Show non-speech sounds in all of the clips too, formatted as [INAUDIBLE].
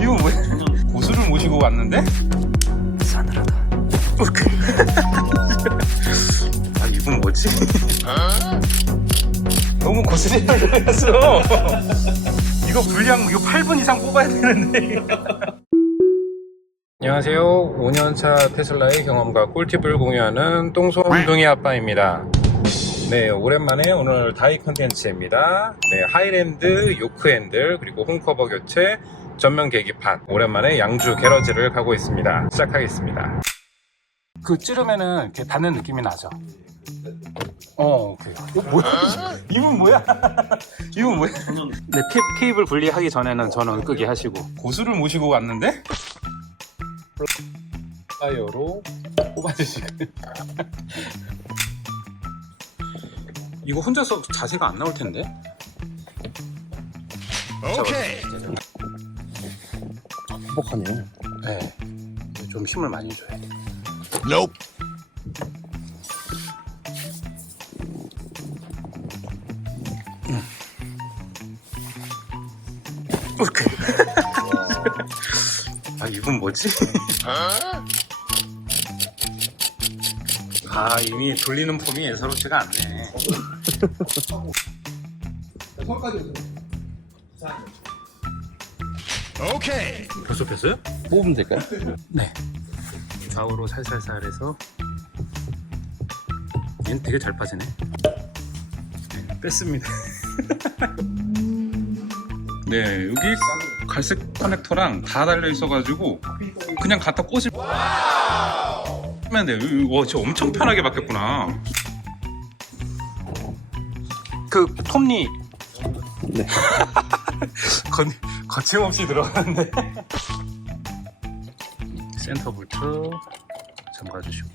이거 뭐야? 고수를 모시고 왔는데? 싸늘하다. [LAUGHS] 아 이분 뭐지? 너무 고수리를 들렸어. 이거 분량 이거 8분 이상 뽑아야 되는데. 안녕하세요. 5년차 테슬라의 경험과 꿀팁을 공유하는 똥손 동이 아빠입니다. 네, 오랜만에 오늘 다이 컨텐츠입니다. 네, 하이랜드, 요크 핸들, 그리고 홈커버 교체, 전면 계기판. 오랜만에 양주 게러지를 가고 있습니다. 시작하겠습니다. 그 찌르면은 이렇게 닿는 느낌이 나죠? 어, 오케이. 이거 뭐야? [LAUGHS] 이분 뭐야? [LAUGHS] 이분 뭐야? 네, 피, 케이블 분리하기 전에는 전원 끄게 하시고. 고수를 모시고 왔는데? 타이어로 뽑아주시고. [LAUGHS] 이거 혼자서 자세가 안 나올 텐데? 오케이. 행복하네요. 네. 좀 힘을 많이 줘야 돼. Nope. 오케이. [LAUGHS] 아, 이분 뭐지? 아, 이미 돌리는 폼이 예사롭지가 않네. Okay. 벌써 뺐어요? 뽑으면 될까요? 네. 좌우로 살살살 해서 얘는 되게 잘 빠지네. 네, 뺐습니다. [LAUGHS] 네, 여기 갈색 커넥터랑 다 달려 있어가지고 그냥 갖다 꽂을 면 돼요. 와, 진짜 엄청 편하게 바뀌었구나. 그 톱니. 네. [LAUGHS] 거, 거침없이 들어가는데. 센터 볼트. 잠가주시고.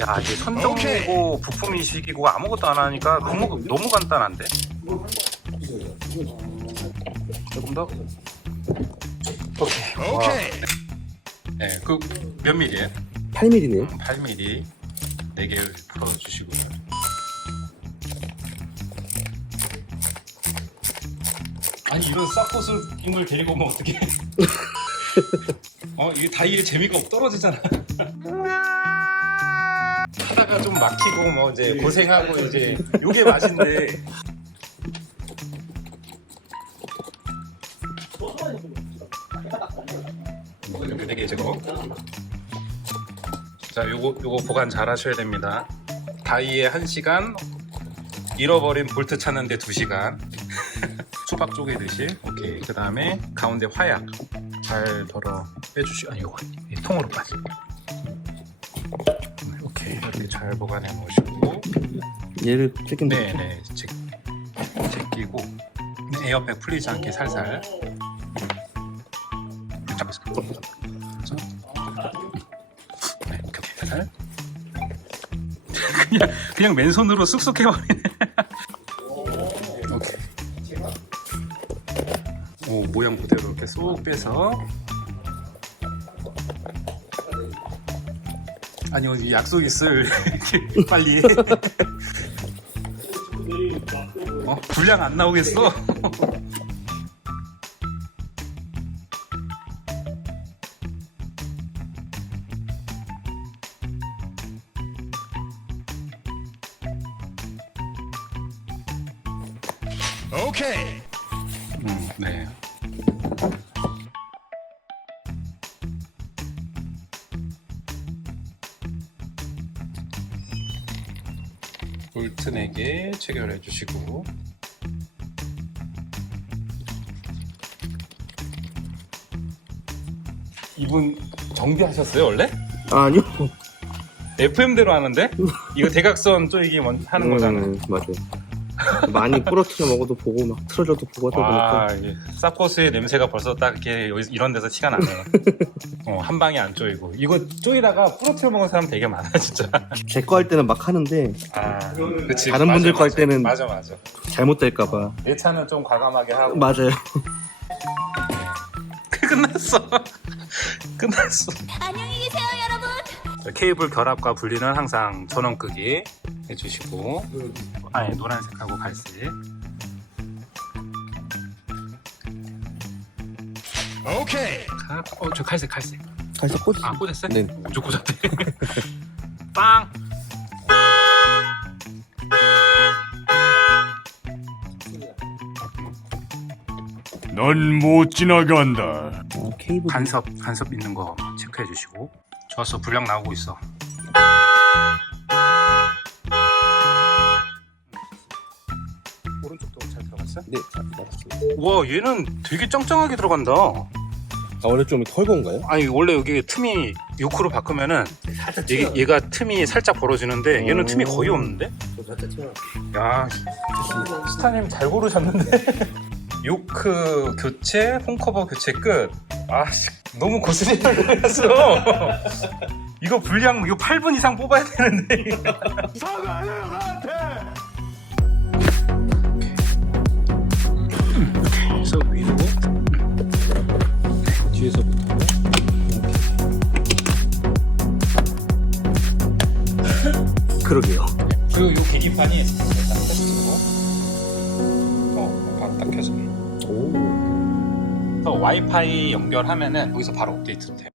야 이게 선정이고 부품 인식이고 아무것도 안 하니까 너무 너무 간단한데. 조금 더? 오케이. 와. Okay. 네그 몇 밀리에요? 8mm네요. 8mm 4개 풀어주시고 아니 이런 싹고수인 걸 데리고 오면 어떡해 [LAUGHS] 어 이게 다이의 재미가 떨어지잖아 [LAUGHS] 하다가 좀 막히고 뭐 이제 고생하고 이제 요게 맛인데 이렇게 되게 제거 자, 요거 요거 보관 잘 하셔야 됩니다. 다이에 1시간, 잃어버린 볼트 찾는데 2시간. [LAUGHS] 수박 쪼개듯이. 오케이. 그다음에 가운데 화약 잘 덜어 빼주시. 아니 요거 이 통으로 빠져. 오케이. 이렇게 잘 보관해 놓으시고. 얘를 찍긴 네, 네. 제, 제끼고 네, 에어백 풀리지 않게 살살. 네, 그냥 [LAUGHS] 그냥 맨손으로 쑥쑥 해버리네. 오케이. 오 모양 그대로 이렇게 쏙 빼서. 아니 오늘 약속 있을 [LAUGHS] 빨리. 어 분량 안 나오겠어. [LAUGHS] Okay. 음, 네. 볼트 4개 체결해 주시고 이분 정비하셨어요 원래? 아니요. FM대로 하는데? 이거 대각선 쪼이기 먼- 하는 거잖아요 음, 맞아요. 많이 부러뜨려 먹어도 보고 막 틀어져도 보고 하다 와, 보니까 이게 쌉코스의 냄새가 벌써 딱 이렇게 여기 이런 데서 티가 나네요. [LAUGHS] 어, 한 방에 안 쪼이고. 이거 쪼이다가 부러뜨려 먹은 사람 되게 많아, 진짜. 제 거 할 때는 막 하는데 아, 그치. 다른 맞아, 분들 거할 맞아. 때는- 맞아, 맞아. 잘못될까봐. 내 차는 좀 과감하게 하고. 맞아요. [LAUGHS] 끝났어. [LAUGHS] 끝났어. 안녕히 계세요, 여러분. 케이블 결합과 분리는 항상 전원 끄기 해주시고 아예 노란색하고 갈색 오케이 어, 저 갈색 갈색 갈색 꽃? 아 꽂았어? 네. 어, 오저 꽂았대 [LAUGHS] 빵 넌 못 지나간다. 어, 케이블 간섭 간섭 있는 거 체크해 주시고 좋았어 불량 나오고 있어 오른쪽도 잘 들어갔어? 네, 잘 맞았습니다. 와 얘는 되게 짱짱하게 들어간다 아 원래 좀 털건가요? 아니 원래 여기 틈이 요크로 바꾸면은 얘, 얘가 틈이 살짝 벌어지는데 얘는 틈이 거의 없는데? 살짝 튀어. 야 스타님 잘 고르셨는데 [LAUGHS] 요크 교체 홈커버 교체 끝 아 너무 고스란히 걸렸어 [LAUGHS] 이거 분량 이거 8분 이상 뽑아야 되는데 그래서 위로 뒤에서부터 그러게요. 그리고 요 계기판이 딱 켜지고 어, 딱 켜져 오. 그래서 와이파이 연결하면은 여기서 바로 업데이트도 돼요.